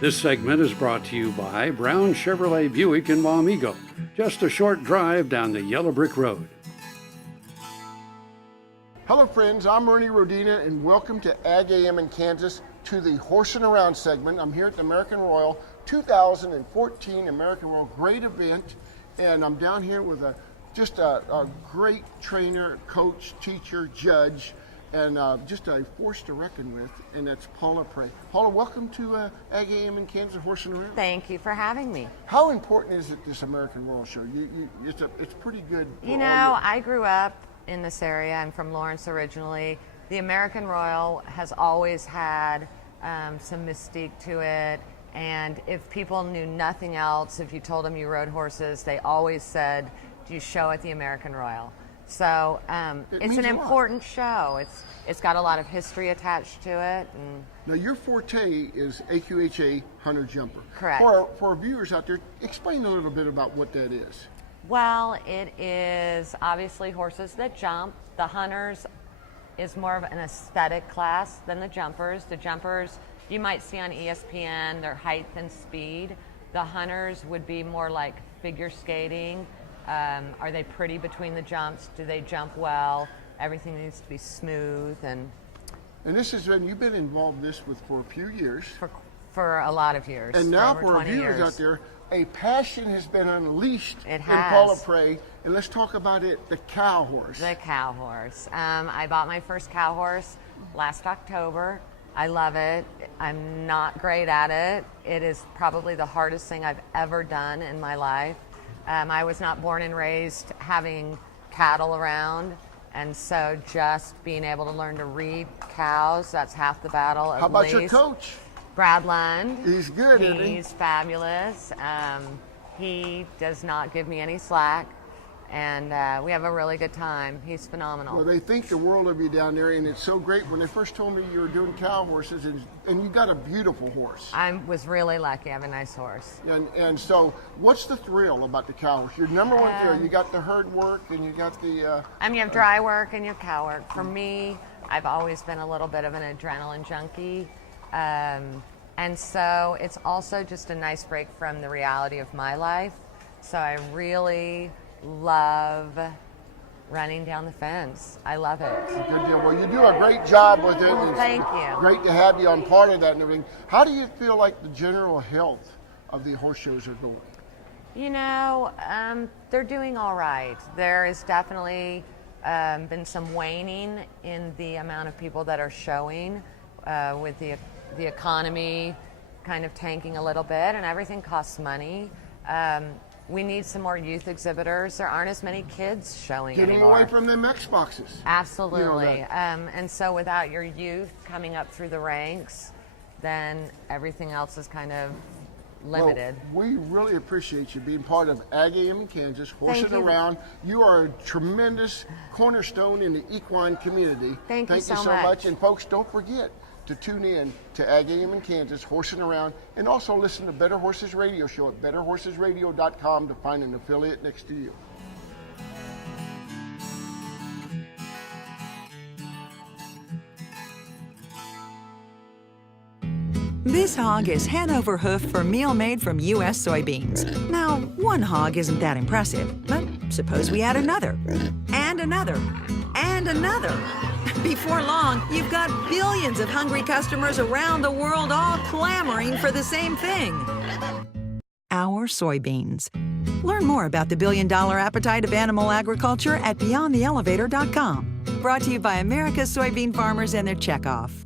This segment is brought to you by Brown Chevrolet Buick in Wamego, just a short drive down the Yellow Brick Road. Hello friends, I'm Ernie Rodina and welcome to Ag AM in Kansas to the Horsing Around segment. I'm here at the American Royal 2014 American Royal, great event, and I'm down here with a great trainer, coach, teacher, judge, and just a force to reckon with, and that's Paula Pray. Paula, welcome to Ag AM in Kansas, Horsing Around. Thank you for having me. How important is it, this American Royal show? It's pretty good. You know, I grew up in this area. I'm from Lawrence originally. The American Royal has always had some mystique to it, and if people knew nothing else, if you told them you rode horses, they always said, do you show at the American Royal? So it's an important show. It's got a lot of history attached to it. And now your forte is AQHA Hunter Jumper. Correct. For our viewers out there, explain a little bit about what that is. Well, it is obviously horses that jump. The Hunters is more of an aesthetic class than the Jumpers. The Jumpers you might see on ESPN, their height and speed. The Hunters would be more like figure skating. Are they pretty between the jumps? Do they jump well? Everything needs to be smooth. And this has been, you've been involved for a few years. For a lot of years. And now for our viewers out there, a passion has been unleashed in Paula Pray. And let's talk about it, the cow horse. The cow horse. I bought my first cow horse last October. I love it. I'm not great at it. It is probably the hardest thing I've ever done in my life. I was not born and raised having cattle around, and so just being able to learn to read cows, that's half the battle. How about your coach? Brad Lund. He's good, isn't he? He's fabulous. He does not give me any slack, and we have a really good time. He's phenomenal. Well, they think the world of you down there, and it's so great. When they first told me you were doing cow horses, and you got a beautiful horse. I was really lucky. I have a nice horse. And so, what's the thrill about the cow horse? Your number one thrill, you got the herd work, and you got the... you have dry work and you have cow work. For me, I've always been a little bit of an adrenaline junkie. And so it's also just a nice break from the reality of my life. So I really love running down the fence. I love it. Good deal. Well, you do a great job with it. Well, thank you. Great to have you on part of that and everything. How do you feel like the general health of the horse shows are going? You know, they're doing all right. There has definitely been some waning in the amount of people that are showing with the economy kind of tanking a little bit, and everything costs money. We need some more youth exhibitors. There aren't as many kids showing anymore. Getting away from them Xboxes. Absolutely. You know and so without your youth coming up through the ranks, then everything else is kind of limited. Well, we really appreciate you being part of Ag AM in Kansas, Horsing Around. You are a tremendous cornerstone in the equine community. Thank you so much. And folks, don't forget to tune in to Ag AM in Kansas, Horsing Around, and also listen to Better Horses Radio Show at betterhorsesradio.com to find an affiliate next to you. This hog is head over hoof for meal made from U.S. soybeans. Now, one hog isn't that impressive, but suppose we add another, and another, and another. Before long, you've got billions of hungry customers around the world all clamoring for the same thing. Our soybeans. Learn more about the billion-dollar appetite of animal agriculture at beyondtheelevator.com. Brought to you by America's soybean farmers and their checkoff.